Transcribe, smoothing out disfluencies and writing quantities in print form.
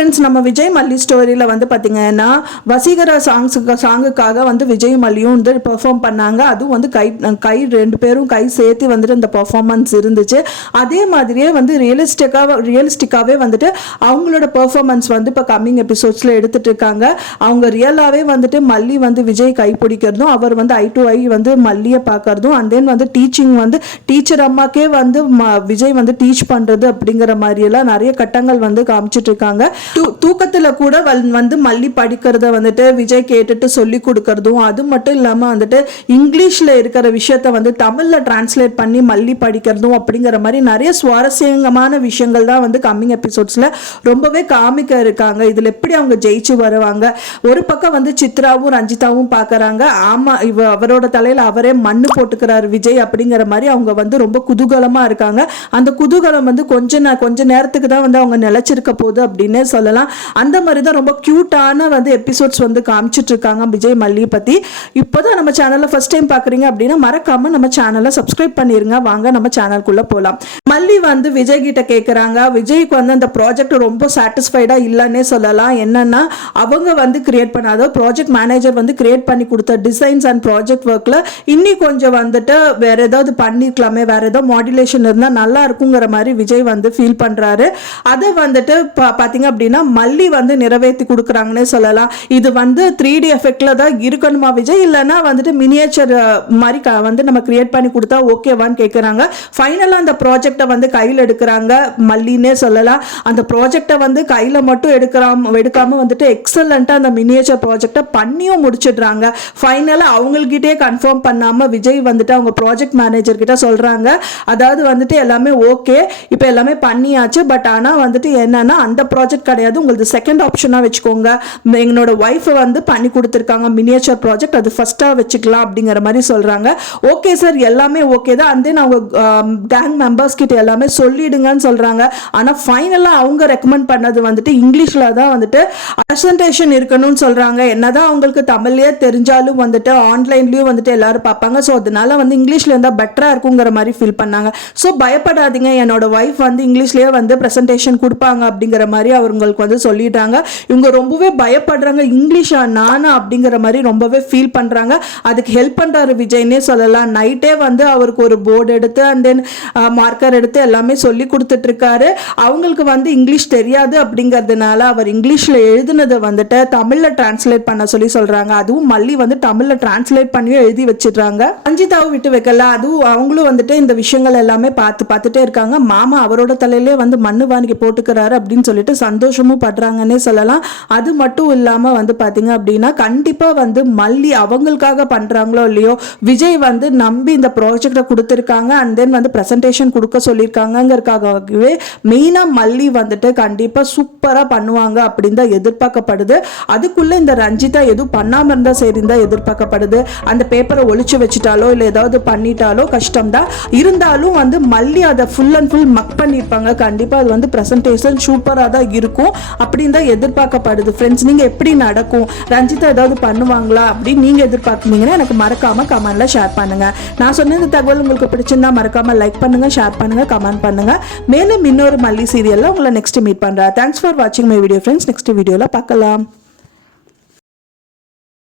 Friends, நம்ம விஜய் மல்லி ஸ்டோரியில் வந்து பார்த்தீங்கன்னா வசீகரா சாங்குக்காக வந்து விஜய் மல்லியும் வந்து பெர்ஃபார்ம் பண்ணாங்க. அதுவும் வந்து கை ரெண்டு பேரும் கை சேர்த்து வந்துட்டு அந்த பெர்ஃபார்மன்ஸ் இருந்துச்சு. அதே மாதிரியே வந்து ரியலிஸ்டிக்காகவே வந்துட்டு அவங்களோட பெர்ஃபார்மன்ஸ் வந்து இப்போ கம்மிங் எபிசோட்ஸில் எடுத்துட்டு இருக்காங்க. அவங்க ரியலாகவே வந்துட்டு மல்லி வந்து விஜய் கை பிடிக்கிறதும், அவர் வந்து ஐ டு ஐ வந்து மல்லியை பார்க்கறதும், அண்ட் தென் வந்து டீச்சிங் வந்து டீச்சர் அம்மாக்கே வந்து விஜய் வந்து டீச் பண்ணுறது அப்படிங்கிற மாதிரியெல்லாம் நிறைய கட்டங்கள் வந்து காமிச்சிட்டு இருக்காங்க. தூக்கத்துல கூட வந்து மல்லி படிக்கிறத வந்துட்டு விஜய் கேட்டுட்டு சொல்லி கொடுக்கறதும், அது மட்டும் இல்லாம வந்துட்டு இங்கிலீஷ்ல இருக்கிற விஷயத்த வந்து தமிழ்ல டிரான்ஸ்லேட் பண்ணி மல்லி படிக்கிறதும் அப்படிங்கிற மாதிரி நிறைய சுவாரஸ்யமான விஷயங்கள் தான் வந்து கம்மிங் எபிசோட்ஸ்ல ரொம்பவே காமிக்க இருக்காங்க. இதுல எப்படி அவங்க ஜெயிச்சு வருவாங்க. ஒரு பக்கம் வந்து சித்ராவும் ரஞ்சிதாவும் பாக்குறாங்க, ஆமா அவரோட தலையில அவரே மண்ணு போட்டுக்கிறாரு விஜய் அப்படிங்கிற மாதிரி அவங்க வந்து ரொம்ப குதூகலமா இருக்காங்க. அந்த குதூகலம் வந்து கொஞ்ச நேரத்துக்கு தான் வந்து அவங்க நிலைச்சிருக்க போகுது அப்படின்னு சொல்லலாம். அந்த மாதிரி தான் ரொம்ப கியூட்டான வந்து எபிசோட்ஸ் வந்து காமிச்சிட்டு இருக்காங்க விஜய் மல்லியை பத்தி. இப்போதான் நம்ம சேனலை ஃபர்ஸ்ட் டைம் பாக்குறீங்க அப்படின்னா மறக்காம நம்ம சேனலை சப்ஸ்கிரைப் பண்ணிருங்க. வாங்க நம்ம சேனலுக்குள்ள போலாம். மல்லி வந்து விஜய் கிட்ட கேட்கறாங்க. விஜய்க்கு வந்து அந்த ப்ராஜெக்ட் ரொம்ப சாட்டிஸ்ஃபைடா இல்லைன்னே சொல்லலாம். என்னன்னா அவங்க வந்து கிரியேட் பண்ணாத ப்ராஜெக்ட் மேனேஜர் வந்து கிரியேட் பண்ணி கொடுத்த டிசைன்ஸ் அண்ட் ப்ராஜெக்ட் ஒர்க்ல இன்னி கொஞ்சம் வந்துட்டு வேற ஏதாவது பண்ணிருக்கலாமே, வேற ஏதாவது மாடுலேஷன் இருந்தா நல்லா இருக்குங்கிற மாதிரி விஜய் வந்து ஃபீல் பண்றாரு. அதை வந்துட்டு பாத்தீங்க அப்படின்னா மல்லி வந்து நிறைவேற்றி கொடுக்குறாங்கன்னே சொல்லலாம். இது வந்து 3D எஃபெக்ட்ல தான் இருக்கணுமா விஜய், இல்லைன்னா வந்துட்டு மினியேச்சர் மாதிரி வந்து நம்ம கிரியேட் பண்ணி கொடுத்தா ஓகேவான்னு கேட்குறாங்க. ஃபைனலாக அந்த ப்ராஜெக்டை வந்து கையில் எடுக்கிறாங்க மல்லின்னே சொல்லலாம். அந்த ப்ராஜெக்டை வந்து கையில் மட்டும் எடுக்காம வந்துட்டு எக்ஸலண்ட்டாக அந்த மினியேச்சர் ப்ராஜெக்டை பண்ணியும் முடிச்சிடுறாங்க. ஃபைனலாக அவங்கள்கிட்டே கன்ஃபார்ம் பண்ணாமல் விஜய் வந்துட்டு அவங்க ப்ராஜெக்ட் மேனேஜர் கிட்ட சொல்கிறாங்க, அதாவது வந்துட்டு எல்லாமே ஓகே, இப்போ எல்லாமே பண்ணியாச்சு, பட் ஆனால் வந்துட்டு என்னன்னா அந்த ப்ராஜெக்ட் கிடையாது, உங்களுக்கு செகண்ட் ஆப்ஷனாக வச்சுக்கோங்க, எங்களோட ஒய்ஃபை வந்து பண்ணி கொடுத்துருக்காங்க மினியேச்சர் ப்ராஜெக்ட், அது ஃபர்ஸ்ட்டாக வச்சுக்கலாம் அப்படிங்கிற மாதிரி சொல்கிறாங்க. ஓகே சார், எல்லாமே ஓகே தான். அண்ட் தென் அவங்க கேங் மெம்பர்ஸ் கிட்ட எல்லாமே சொல்லிடுங்கன்னு சொல்கிறாங்க. ஆனால் ஃபைனலாக அவங்க ரெக்கமெண்ட் பண்ணது வந்துட்டு இங்கிலீஷில் தான் வந்துட்டு ப்ரெசன்டேஷன் இருக்கணும்னு சொல்கிறாங்க. என்னதான் அவங்களுக்கு தமிழ்லேயே தெரிஞ்சாலும் வந்துட்டு ஆன்லைன்லேயும் வந்துட்டு எல்லாரும் பார்ப்பாங்க. ஸோ அதனால வந்து இங்கிலீஷில் இருந்தால் பெட்டராக இருக்குங்கிற மாதிரி ஃபீல் பண்ணாங்க. ஸோ பயப்படாதீங்க, என்னோட ஒய்ஃப் வந்து இங்கிலீஷ்லேயே வந்து ப்ரெசன்டேஷன் கொடுப்பாங்க அப்படிங்கிற மாதிரி அவங்களுக்கு வந்து சொல்லிட்டாங்க. இவங்க ரொம்பவே பயப்படுறாங்க, இங்கிலீஷா நானா அப்படிங்கிற மாதிரி ரொம்பவே ஃபீல் பண்றாங்க. அதுக்கு ஹெல்ப் பண்றாரு விஜய்னே சொல்லலாம். நைட்டே வந்து அவருக்கு ஒரு போர்டு எடுத்து அண்ட் தென் மார்க்கர் எடுத்து எல்லாமே சொல்லி கொடுத்துட்டு இருக்காரு. அவங்களுக்கு வந்து இங்கிலீஷ் தெரியாது அப்படிங்கிறதுனால அவர் இங்கிலீஷ்ல எழுதுனதை வந்துட்டு தமிழ்ல டிரான்ஸ்லேட் பண்ண சொல்லி சொல்றாங்க. அதுவும் மல்லி வந்து தமிழ்ல டிரான்ஸ்லேட் பண்ணி எழுதி வச்சிடுறாங்க. ரஞ்சிதாவை விட்டு வைக்கல, அதுவும் அவங்களும் வந்துட்டு இந்த விஷயங்கள் எல்லாமே பார்த்துட்டே இருக்காங்க. மாமா அவரோட தலையிலே வந்து மண்ணு வாங்கி போட்டுக்கிறாரு அப்படின்னு சொல்லிட்டு சந்தோஷமும் படுறாங்கன்னே சொல்லலாம். அது மட்டும் இல்லாம வந்து பாத்தீங்க அப்படின்னா கண்டிப்பா வந்து மல்லி அவங்களுக்காக பண்றாங்களோ இல்லையோ, விஜய் வந்து நம்பி இந்த ப்ராஜெக்டை கொடுத்துருக்காங்க அண்ட் தென் வந்து பிரசன்டேஷன் கொடுக்க சொல்லியிருக்காங்கங்கிறதுக்காகவே மெயினா மல்லி வந்துட்டு கண்டிப்பா சூப்பரா பண்ணுவாங்க அப்படின்னு தான் எதிர்பார்க்கப்படுது. அதுக்குள்ள இந்த ரஞ்சிதா எதுவும் பண்ணாம இருந்தா சரி தான் எதிர்பார்க்கப்படுது. அந்த பேப்பரை ஒளிச்சு வச்சுட்டாலோ இல்லை ஏதாவது பண்ணிட்டாலோ கஷ்டம் தான். இருந்தாலும் வந்து மல்லி அதை ஃபுல் அண்ட் ஃபுல் மக் பண்ணியிருப்பாங்க. கண்டிப்பா அது வந்து பிரசன்டேஷன் சூப்பரா தான் இருக்கும் அப்படின்னு தான் எதிர்பார்க்கப்படுது. ஃப்ரெண்ட்ஸ், நீங்க எப்படி நடக்கும், ரஞ்சிதா ஏதாவது பண்ணுவாங்களா அப்படின்னு நீங்க எதிர்பார்த்தீங்கன்னா எனக்கு மறக்காம கமெண்ட்ல ஷேர் பண்ணுங்க. நான் சொன்ன இந்த தகவல் உங்களுக்கு பிடிச்சிருந்தா மறக்காம லைக் பண்ணுங்க, ஷேர் பண்ணுங்க, கமெண்ட் பண்ணுங்க. மேலும் இன்னொரு மல்லி சீரியல்ல உங்களை நெக்ஸ்ட் மீட் பண்றேன். தேங்க்ஸ் ஃபார் வாட்சிங் மை வீடியோ ஃப்ரெண்ட்ஸ். நெக்ஸ்ட் வீடியோல பார்க்கலாம்.